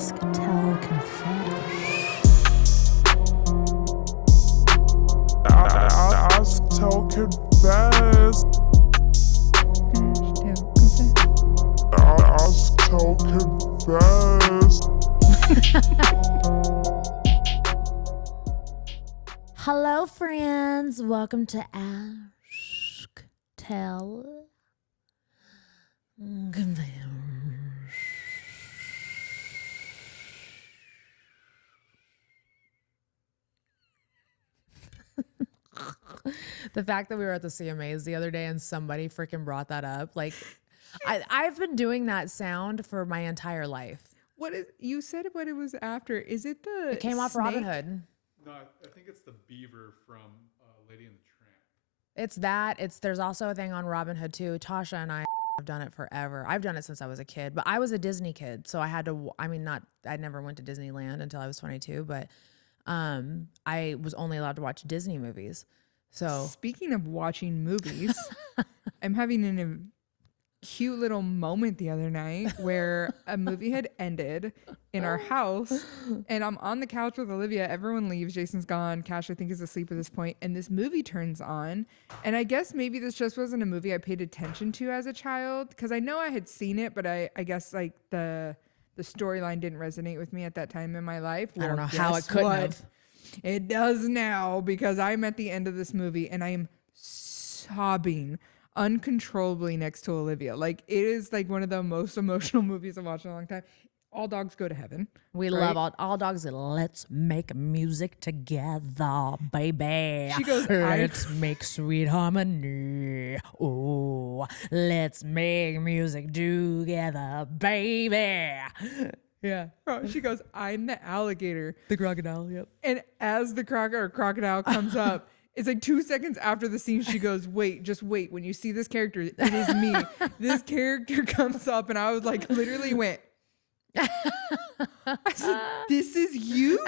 Ask, tell, confess. Ask, tell, confess. Ask, tell, confess. Hello, friends. Welcome to Ask, Tell, Confess. The fact that we were at the CMAs the other day and somebody freaking brought that up, like, I've been doing that sound for my entire life. What is you said what it was after? Is it the It came off snake? Robin Hood. No, I think it's the beaver from Lady and the Tramp. It's that. There's also a thing on Robin Hood too. Tasha and I have done it forever. I've done it since I was a kid, but I was a Disney kid, so I had to. I never went to Disneyland until I was 22, but I was only allowed to watch Disney movies. So Speaking of watching movies, I'm having a cute little moment the other night where a movie had ended in our house and I'm on the couch with Olivia. Everyone leaves. Jason's gone. Cash, I think, is asleep at this point. And this movie turns on. And I guess maybe this just wasn't a movie I paid attention to as a child because I know I had seen it, but I guess like the storyline didn't resonate with me at that time in my life. I don't know how it guess couldn't what? have. It does now because I'm at the end of this movie and I am sobbing uncontrollably next to Olivia. Like, it is like one of the most emotional movies I've watched in a long time. All dogs go to heaven. We right? love all dogs. Let's make music together, baby. She goes, let's make sweet harmony. Oh, let's make music together, baby. Yeah. Oh, she goes, I'm the alligator. The crocodile, yep. And as the crocodile comes up, it's like 2 seconds after the scene, she goes, wait, just wait. When you see this character, it is me. This character comes up and I was like, literally went. I said, this is you.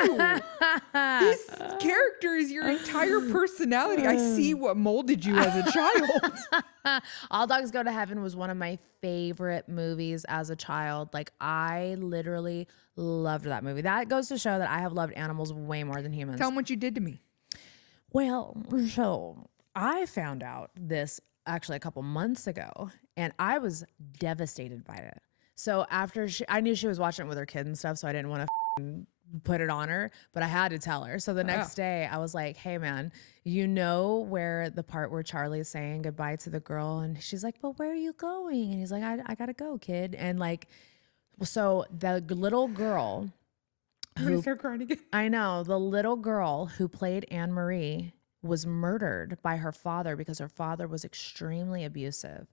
This character is your entire personality. I see what molded you as a child. All Dogs Go to Heaven was one of my favorite movies as a child. Like, I literally loved that movie. That goes to show that I have loved animals way more than humans. Tell them what you did to me. Well, so I found out this actually a couple months ago, and I was devastated by it. So after I knew she was watching it with her kid and stuff, so I didn't want to put it on her, but I had to tell her. So the next day I was like, hey man, you know where the part where Charlie's saying goodbye to the girl and she's like, but where are you going? And he's like, I gotta go, kid. And like, so the little girl I'm going to start crying again. I know, the little girl who played Anne Marie was murdered by her father because her father was extremely abusive.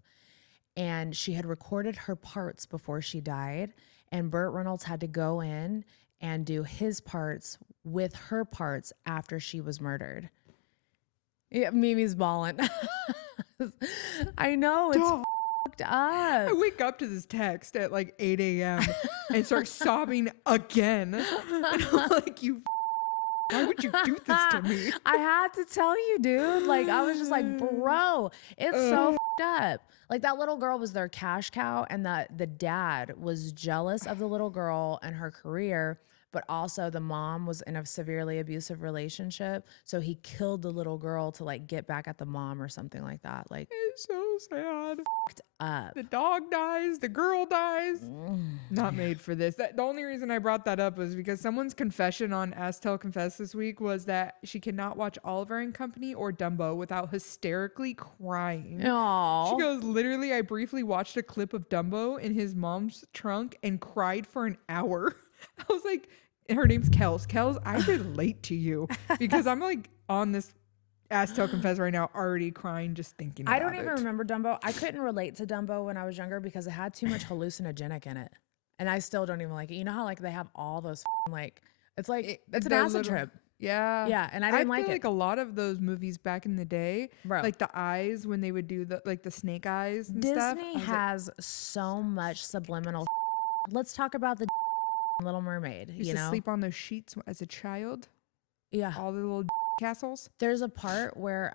And she had recorded her parts before she died. And Burt Reynolds had to go in and do his parts with her parts after she was murdered. Yeah, Mimi's bawling. I know, it's fucked up. I wake up to this text at like 8 a.m. and start sobbing again. And I'm like, why would you do this to me? I had to tell you, dude. Like, I was just like, bro, it's so fucked up. Like, that little girl was their cash cow, and the dad was jealous of the little girl and her career, but also the mom was in a severely abusive relationship. So he killed the little girl to like get back at the mom or something like that. Like, It's so sad. up. The dog dies, the girl dies. Not made for this. The only reason I brought that up was because someone's confession on Ask Tell Confess this week was that she cannot watch Oliver and Company or Dumbo without hysterically crying. Aww. She goes, literally, I briefly watched a clip of Dumbo in his mom's trunk and cried for an hour. I was like, her name's Kels. Kels, I relate to you because I'm like on this Ask Tell Confess right now, already crying just thinking about it. I don't even remember Dumbo. I couldn't relate to Dumbo when I was younger because it had too much hallucinogenic in it. And I still don't even like it. You know how like they have all those like, it's like, it's an acid trip. Yeah. Yeah, and I didn't like feel it. like a lot of those movies back in the day, Bro. like the eyes when they would do the snake eyes and stuff. Disney has so much subliminal. Let's talk about the Little Mermaid. Used You to know, sleep on those sheets as a child. yeah. All the little castles. There's a part where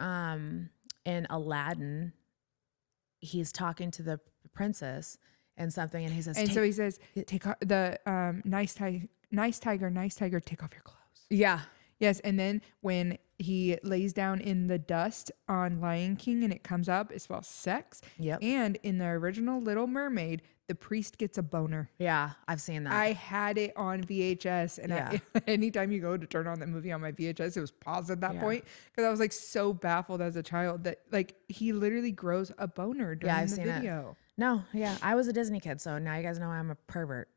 in Aladdin, he's talking to the princess, and something, and he says, and so he says, take off the nice tiger, take off your clothes. yeah. Yes, and then when he lays down in the dust on Lion King and it comes up, it spells sex. Yep. And in the original Little Mermaid, the priest gets a boner. Yeah, I've seen that. I had it on VHS, and anytime you go to turn on that movie on my VHS, it was paused at that point because I was like so baffled as a child that like he literally grows a boner during I've the seen video. No, yeah, I was a Disney kid, so now you guys know I'm a pervert.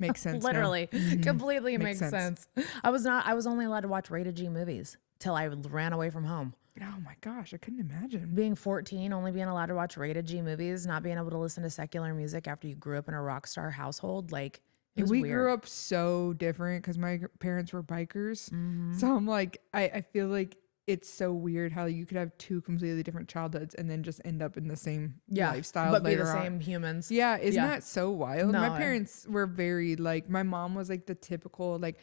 Makes sense. Literally, completely makes Makes sense. I was only allowed to watch rated G movies till I ran away from home. Oh my gosh, I couldn't imagine. Being 14, only being allowed to watch rated G movies, not being able to listen to secular music after you grew up in a rock star household, like it was We weird. grew up so different because my parents were bikers. So I'm like, I feel like it's so weird how you could have two completely different childhoods and then just end up in the same lifestyle, but be later the on. same humans. Yeah, isn't that so wild? No, My parents were very like, my mom was like the typical like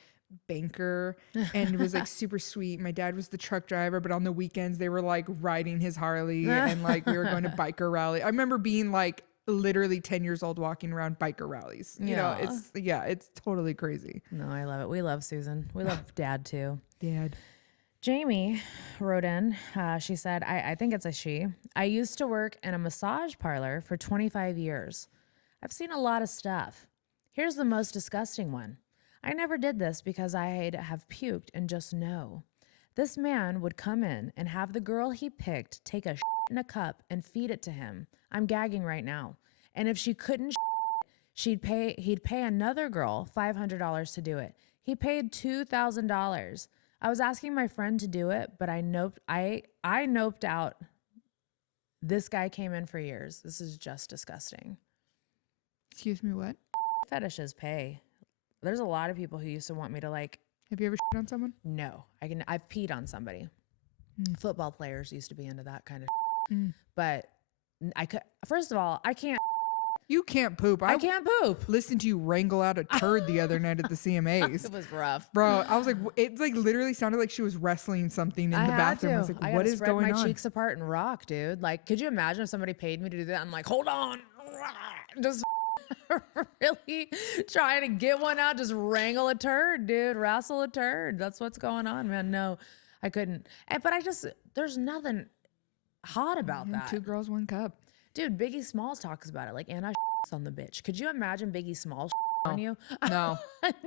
banker and was like super sweet. My dad was the truck driver, but on the weekends they were like riding his Harley and like we were going to biker rally. I remember being like literally 10 years old walking around biker rallies. You know, it's totally crazy. No, I love it. We love Susan. We love Dad too. Dad. Jamie wrote in, she said, I think it's a she. I used to work in a massage parlor for 25 years. I've seen a lot of stuff. Here's the most disgusting one. I never did this because I'd have puked and just know. This man would come in and have the girl he picked take a shit in a cup and feed it to him. I'm gagging right now. And if she couldn't he'd pay another girl $500 to do it. He paid $2,000. I was asking my friend to do it, but I noped out. This guy came in for years. This is just disgusting. Excuse me, what? Fetishes pay. There's a lot of people who used to want me to like. Have you ever shit on someone? No, I've peed on somebody. Football players used to be into that kind of but I could, first of all, I can't. You can't poop. I can't poop. Listen to you wrangle out a turd the other night at the CMAs. It was rough. Bro, I was like, it like literally sounded like she was wrestling something in the bathroom. I was like, what is going on? I my cheeks apart and rock, dude. Like, could you imagine if somebody paid me to do that? I'm like, hold on. Just really trying to get one out, just wrangle a turd, dude. Wrestle a turd. That's what's going on, man. No, I couldn't. But there's nothing hot about that. 2 girls, 1 cup. Dude, Biggie Smalls talks about it. Like, and I on the bitch. Could you imagine Biggie Smalls on you? No.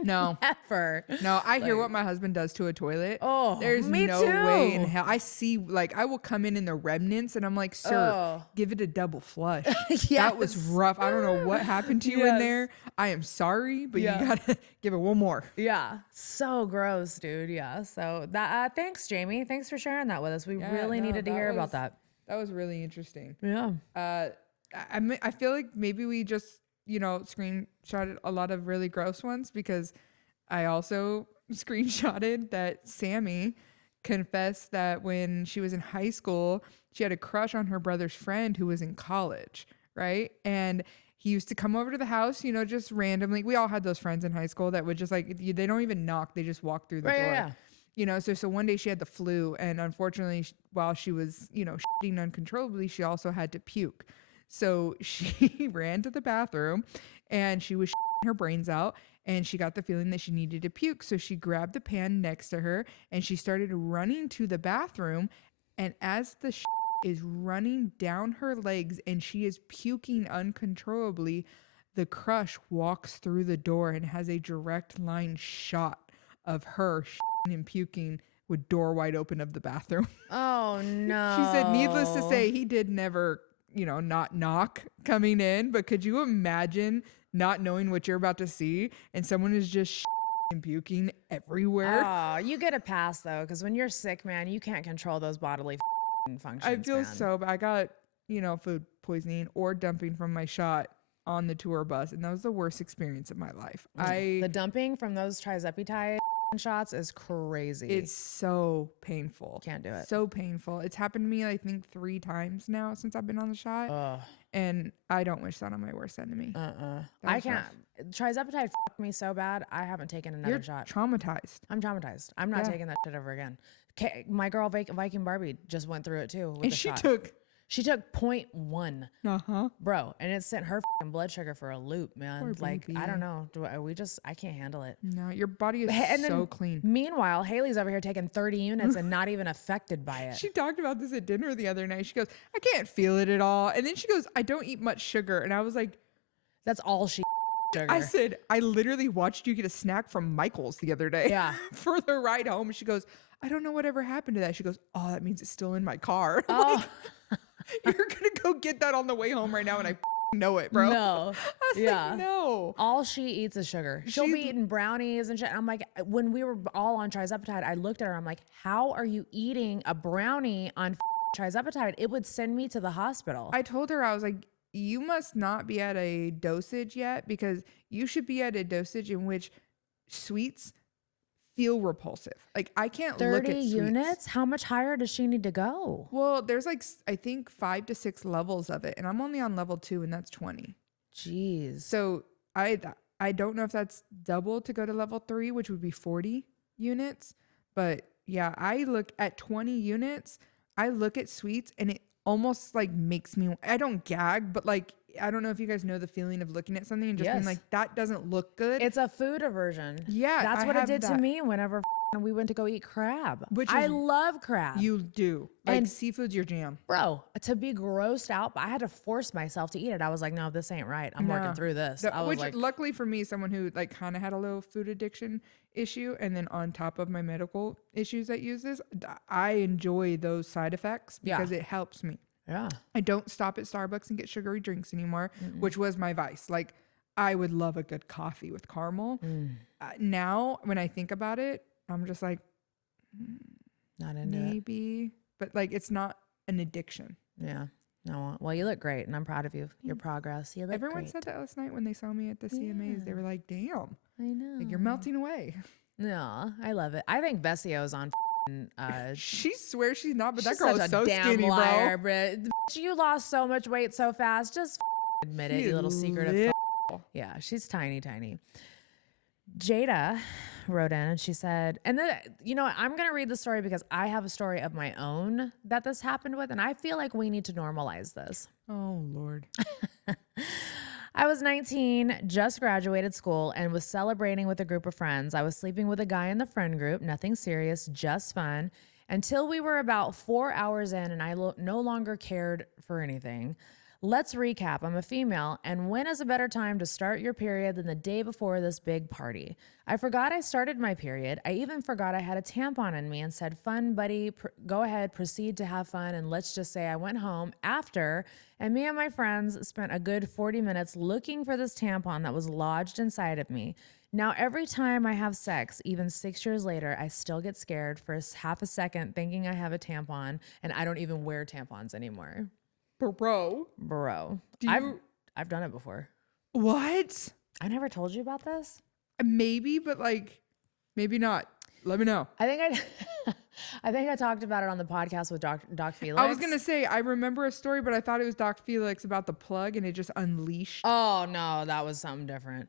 No. Never. No, I hear what my husband does to a toilet. Oh, there's me no too. way in hell. I see, like, I will come in the remnants and I'm like, sir, give it a double flush. That was rough. I don't know what happened to you in there. I am sorry, but you gotta give it one more. Yeah. So gross, dude. Yeah. So that, thanks, Jamie. Thanks for sharing that with us. We really needed to hear about that. That was really interesting. Yeah. I feel like maybe we just, screenshotted a lot of really gross ones because I also screenshotted that Sammy confessed that when she was in high school, she had a crush on her brother's friend who was in college, right? And he used to come over to the house, just randomly. We all had those friends in high school that would just like, they don't even knock. They just walk through the door. Yeah. So one day she had the flu, and unfortunately, while she was, shitting uncontrollably, she also had to puke. So she ran to the bathroom and she was shitting her brains out, and she got the feeling that she needed to puke. So she grabbed the pan next to her and she started running to the bathroom. And as the shit is running down her legs and she is puking uncontrollably, the crush walks through the door and has a direct line shot of her shitting and puking with door wide open of the bathroom. Oh no. She said, needless to say, he did never, not knock coming in, but could you imagine not knowing what you're about to see and someone is just shitting and puking everywhere? Oh, you get a pass though, because when you're sick, man, you can't control those bodily functions. I feel man. so bad. I got, food poisoning or dumping from my shot on the tour bus, and that was the worst experience of my life. The dumping from those trizepatide shots is crazy. It's so painful. Can't do it. So painful. It's happened to me, I think, 3 times now since I've been on the shot. Ugh. And I don't wish that on my worst enemy. I can't. Trizepatide fucked me so bad. I haven't taken another shot. Traumatized. I'm traumatized. I'm not taking that shit ever again. My girl Viking Barbie just went through it too. With And the she shot. took She took 0.1, Uh-huh. bro, and it sent her fucking blood sugar for a loop, man. Poor Like, I baby. don't know. I can't handle it. No, your body is And so then, clean. meanwhile, Haley's over here taking 30 units and not even affected by it. She talked about this at dinner the other night. She goes, I can't feel it at all. And then she goes, I don't eat much sugar. And I was like, That's all she sugar. I said, I literally watched you get a snack from Michael's the other day Yeah. for the ride home. And she goes, I don't know whatever happened to that. She goes, oh, that means it's still in my car. I'm Oh, like, you're going to go get that on the way home right now. And I know it, bro. no. I was Yeah. like, no. All she eats is sugar. She'll be She's- eating brownies and shit. I'm like, when we were all on trizepatide, I looked at her. I'm like, how are you eating a brownie on trizepatide? It would send me to the hospital. I told her, I was like, you must not be at a dosage yet because you should be at a dosage in which sweets feel repulsive. Like I can't look 30 at sweets. units? How much higher does she need to go? Well, there's like I think 5 to 6 levels of it, and I'm only on level 2, and that's 20. Jeez. So I don't know if that's double to go to level 3, which would be 40 units. But yeah, I look at 20 units. I look at sweets, and it almost like makes me. I don't gag, but like I don't know if you guys know the feeling of looking at something and just being Yes. like, that doesn't look good. It's a food aversion. Yeah, That's I what it have did to that. me whenever we went to go eat crab. Which I is- love crab. You do. Like And- seafood's your jam. Bro, to be grossed out, I had to force myself to eat it. I was like, no, this ain't right. I'm working No. through this. The- I was which like, luckily for me, someone who like kind of had a little food addiction issue, and then on top of my medical issues that use this, I enjoy those side effects Yeah. because it helps me. yeah. I don't stop at Starbucks and get sugary drinks anymore, which was my vice. Like I would love a good coffee with caramel. Mm, Now, when I think about it, I'm just like, not into it. maybe, but like it's not an addiction. Yeah. No. Well, you look great, and I'm proud of you. Your progress. You look Everyone great. said that last night when they saw me at the CMAs. They Yeah. were like, damn, I know. like you're melting away. Yeah, I love it. I think Bessio's on. She swears she's not, but that she's girl such is a so damn skinny, liar, bro. bro. You lost so much weight so fast. Just admit it, She you little secret of. Yeah, she's tiny, tiny. Jada wrote in and she said, and then, you know what? I'm going to read the story because I have a story of my own that this happened with. And I feel like we need to normalize this. Oh, Lord. I was 19, just graduated school, and was celebrating with a group of friends. I was sleeping with a guy in the friend group, nothing serious, just fun, until we were about 4 hours in and I no longer cared for anything. Let's recap. I'm a female, and when is a better time to start your period than the day before this big party? I forgot I started my period. I even forgot I had a tampon in me and said, fun, buddy, go ahead, proceed to have fun. And let's just say I went home after, and me and my friends spent a good 40 minutes looking for this tampon that was lodged inside of me. Now, every time I have sex, even 6 years later, I still get scared for half a second thinking I have a tampon, and I don't even wear tampons anymore. Bro. Bro, Do you, I've done it before. what? I never told you about this. Maybe, but like, maybe not. Let me know. I think I think I talked about it on the podcast with Doc Felix. I was going to say, I remember a story, but I thought it was Doc Felix about the plug and it just unleashed. Oh no, that was something different.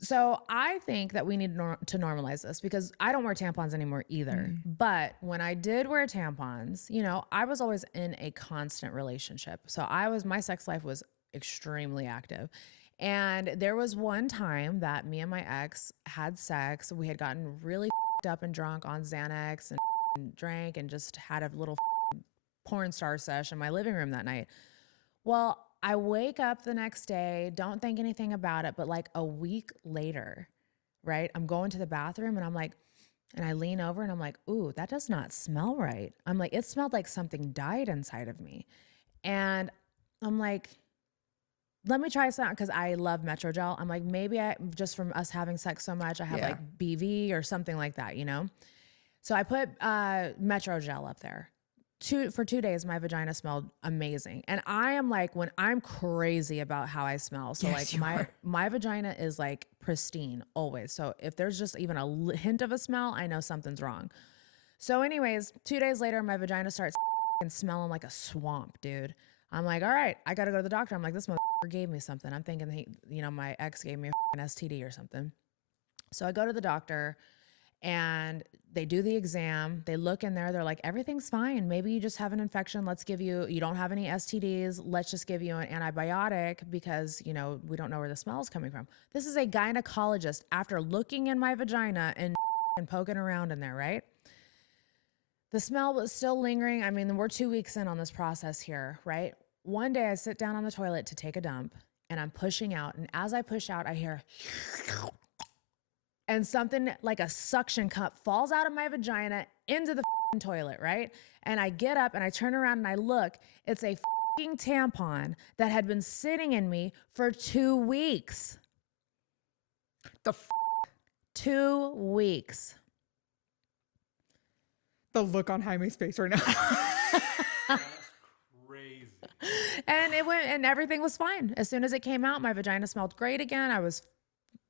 So I think that we need to normalize this because I don't wear tampons anymore either. But when I did wear tampons, you know, I was always in a constant relationship. So my sex life was extremely active. And there was one time that me and my ex had sex. We had gotten really up and drunk on Xanax and drank and just had a little porn star sesh in my living room that night. Well, I wake up the next day, don't think anything about it, but like a week later, right? I'm going to the bathroom and I'm like, and I lean over and I'm like, ooh, that does not smell right. I'm like, it smelled like something died inside of me. And I'm like, let me try something because I love Metrogel. I'm like, maybe just from us having sex so much, I have like BV or something like that, you know? So I put Metrogel up there. For 2 days, my vagina smelled amazing. And I am like, when I'm crazy about how I smell. So Yes, like my vagina is like pristine always. So if there's just even a hint of a smell, I know something's wrong. So anyways, 2 days later, my vagina starts smelling like a swamp, dude. I'm like, all right, I got to go to the doctor. I'm like, this motherfucker gave me something. I'm thinking, my ex gave me a STD or something. So I go to the doctor and they do the exam. They look in there. They're like, everything's fine. Maybe you just have an infection. Let's give you, you don't have any STDs. Let's just give you an antibiotic because, you know, we don't know where the smell is coming from. This is a gynecologist after looking in my vagina and poking around in there, right? The smell was still lingering. I mean, we're 2 weeks in on this process here, right? One day I sit down on the toilet to take a dump and I'm pushing out. And as I push out, I hear, and something like a suction cup falls out of my vagina into the toilet, right? And I get up and I turn around and I look. It's a tampon that had been sitting in me for 2 weeks. 2 weeks. The look on Jaime's face right now. That's crazy. And it went, and everything was fine. As soon as it came out, my vagina smelled great again. I was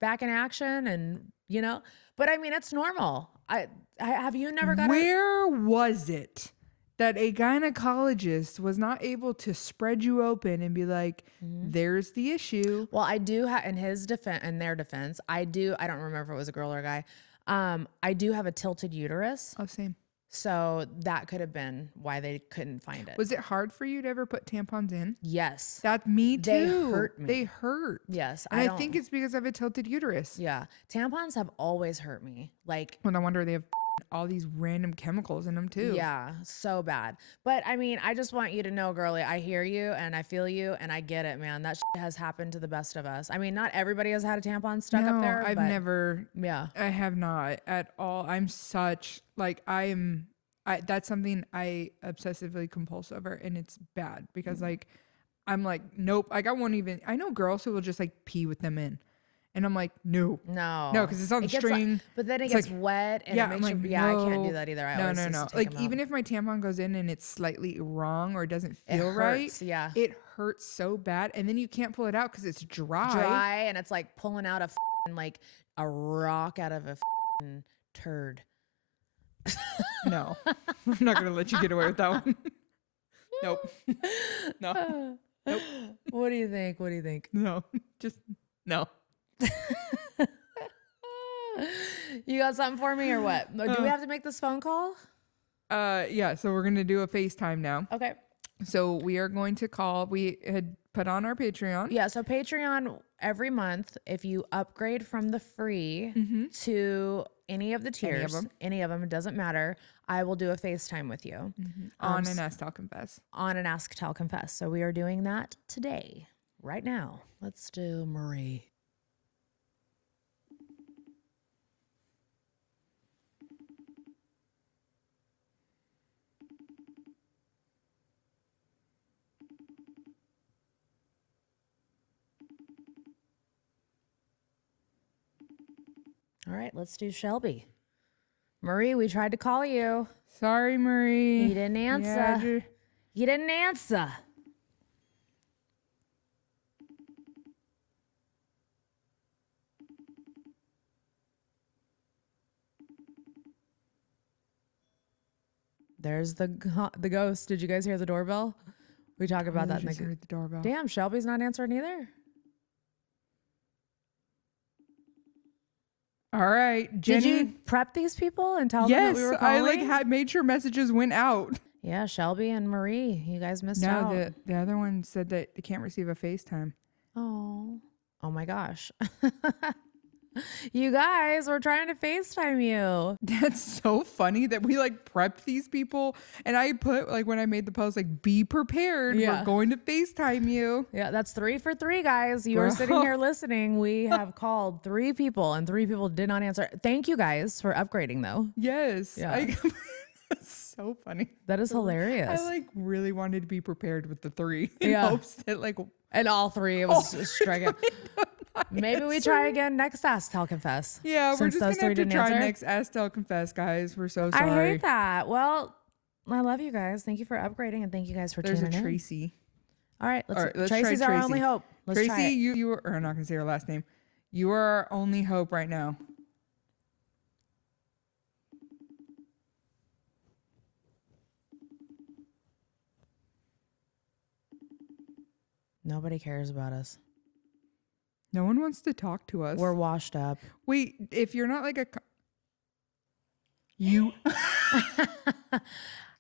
back in action, and you know. But I mean, it's normal. I have you never got? Where was it that a gynecologist was not able to spread you open and be like, "There's the issue"? Well, I do have in his defense, in their defense, I do. I don't remember if it was a girl or a guy. I do have a tilted uterus. Oh, same. So that could have been why they couldn't find it. Was it hard for you to ever put tampons in? Yes. That me too. They hurt me. They hurt. Yes. And I think it's because I have a tilted uterus. Yeah. Tampons have always hurt me. Like, Well, no wonder they have all these random chemicals in them too. yeah, so bad. But I mean, I just want you to know, girlie, I hear you and I feel you and I get it, man. That shit has happened to the best of us. I mean, not everybody has had a tampon stuck up there. I've but never. Yeah. I have not at all. I'm such like that's something I obsessively compulsive over, and it's bad because like I'm like nope. Like I won't even. I know girls who will just like pee with them in, and I'm like no, No. because it's on the It gets string. but then it It's gets like- wet and yeah, it I'm makes like, you, yeah, I can't no. do that either. I No, always no, used no. to take Like 'em out. even if my tampon goes in and it's slightly wrong or doesn't It feel right, hurts, yeah. it hurts so bad, and then you can't pull it out because it's dry and it's like pulling out like a rock out of a turd. No, I'm not gonna let you get away with that one. Nope. No. Nope. What do you think? What do you think? No. Just no. You got something for me or what? Do we have to make this phone call? Yeah. So we're gonna do a FaceTime now. Okay. So we are going to call. We had put on our Patreon. Yeah. So Patreon every month, if you upgrade from the free to any of the tiers, any of them, it doesn't matter. I will do a FaceTime with you On an Ask Tell Confess. on an Ask Tell Confess. So we are doing that today, right now. Let's do Marie. All right, let's do Shelby. Marie, we tried to call you. Sorry, Marie. You didn't answer. Yeah, You didn't answer. There's the ghost. Did you guys hear the doorbell? We talk about that in just heard the doorbell. Damn, Shelby's not answering either. All right, Jenny. Did you prep these people and tell them that Yes, we were I calling? like made sure messages went out. Yeah, Shelby and Marie, you guys missed No, out. the other one said that they can't receive a FaceTime. Oh my gosh. You guys, we're trying to FaceTime you. That's so funny that we like prepped these people, and I put like when I made the post like be prepared. Yeah. We're going to FaceTime you. Yeah, that's 3 for 3, guys. You are sitting here listening. We have called 3 people and 3 people did not answer. Thank you guys for upgrading though. Yes. Yeah. That's so funny. That is hilarious. I like really wanted to be prepared with the 3 in Yeah. hopes that like And all 3, it was striking. Maybe we try again next Ask Tell Confess. Yeah, we're since just those gonna have 3 to didn't try answer. next Ask Tell Confess, guys. We're so I sorry. hate that. Well, I love you guys. Thank you for upgrading and thank you guys for There's a tuning in. Tracy. All right, All right, let's Tracy's try our Tracy. only hope. Let's try Tracy, it. you are, or I'm not gonna say her last name. You are our only hope right now. Nobody cares about us. No one wants to talk to us. We're washed up. Wait, if you're not like a You.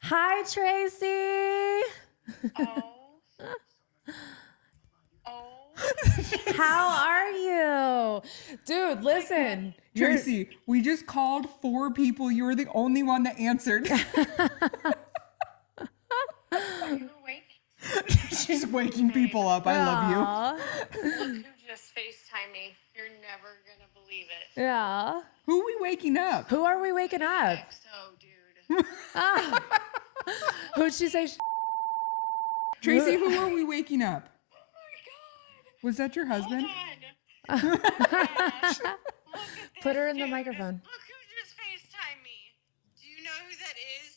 Hi, Tracy. How are you? Dude, listen. Tracy, we just called 4 people. You were the only one that answered. You awake? She's waking people up. I love you. Aw. Look who just FaceTimed me. You're never gonna believe it. Yeah. Who are we waking up? Who are we waking up? XO, dude. Ah. Who'd she say? Tracy, who are we waking up? Oh my god. Was that your husband? Hold on. Look at Put her this, in the dude. microphone. Look who just FaceTimed me. Do you know who that is?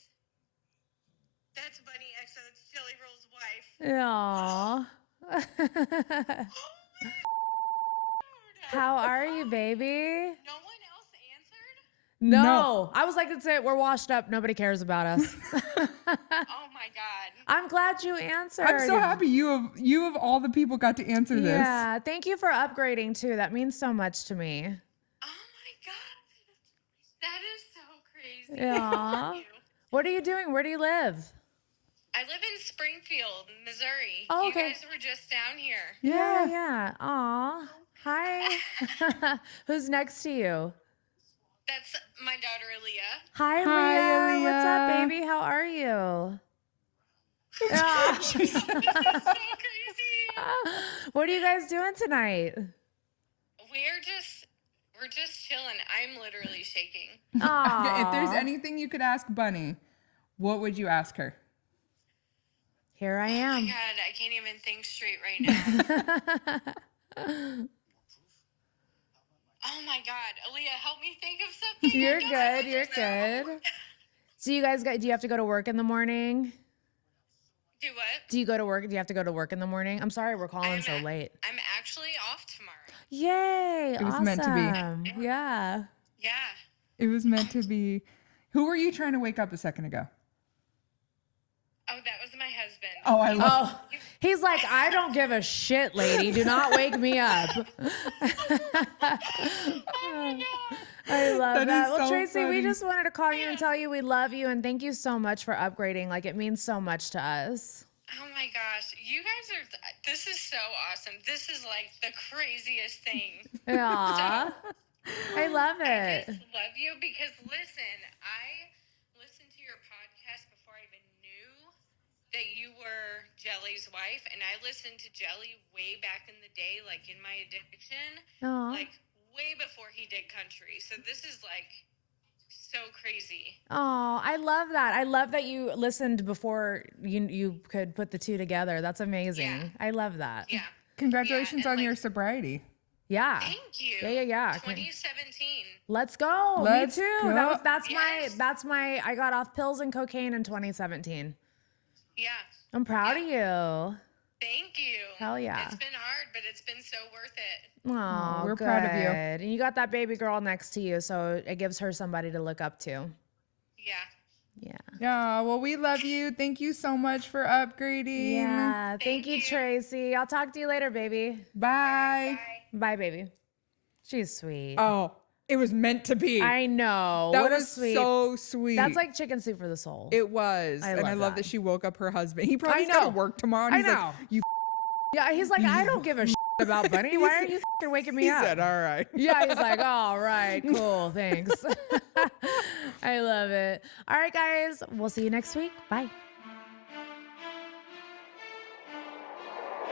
That's Bunnie Xo. That's Jelly Roll's wife. Aw. How are you, baby? No one else answered? No. I was like, that's it. We're washed up. Nobody cares about us. Oh my god. I'm glad you answered. I'm so happy you of all the people got to answer this. Yeah. Thank you for upgrading too. That means so much to me. Oh my god. That is so crazy. Yeah. Thank you. What are you doing? Where do you live? I live in Springfield, Missouri. Oh, okay. You guys were just down here. Yeah. Aw. Hi. Who's next to you? That's my daughter, Aaliyah. Hi, Hi, Leah. What's up, Aaliyah. baby? How are you? Ah. This is so crazy. What are you guys doing tonight? We're just chilling. I'm literally shaking. Aw. If there's anything you could ask Bunnie, what would you ask her? Here I Oh my am. god, I can't even think straight right now. Oh my god, Aaliyah, help me think of something. You're I don't good. know. You're good. So you guys do you have to go to work in the morning? Do what? Do you go to work? Do you have to go to work in the morning? I'm sorry we're calling so late. I'm actually off tomorrow. Yay. It was awesome. meant to be. Yeah. Yeah. It was meant to be. Who were you trying to wake up a second ago? Oh, that was my husband. Oh, I love. Oh, he's like, I don't give a shit, lady. Do not wake me up. I love That that. is Well, so Tracy, we funny. just wanted to call you and tell you we love you and thank you so much for upgrading. Like, it means so much to us. Oh my gosh, you guys are. This is so awesome. This is like the craziest thing. Yeah. I love I it. just love you because listen, I listened to your podcast before I even knew that you were Jelly's wife, and I listened to Jelly way back in the day, like in my addiction, Aw. like way before he did country. So this is like so crazy. Oh, I love that. I love that you listened before you could put the two together. That's amazing. Yeah. I love that. Yeah. Congratulations Yeah, and on your like- sobriety. Yeah. Thank you. Yeah. 2017. Let's go. Let's Me too. go. That's my I got off pills and cocaine in 2017. Yeah. I'm proud of you. Thank you. Hell yeah. It's been hard, but it's been so worth it. Oh, we're proud of you. And you got that baby girl next to you, so it gives her somebody to look up to. Yeah. Yeah. Yeah, well, we love you. Thank you so much for upgrading. Yeah. Thank Thank you, you. Tracy. I'll talk to you later, baby. Bye. Bye. Bye, baby. She's sweet. Oh, it was meant to be. I know. that what was a sweet. so sweet. That's like chicken soup for the soul. it was. I and I love love that. that she woke up her husband. He probably I got to know. work tomorrow. And I he's know. like, you Yeah, he's like, I don't give a shit about Bunnie. Why are you fucking waking me he up? said, all right. Yeah, he's like, all right, cool, thanks. I love it. All right, guys, we'll see you next week. Bye.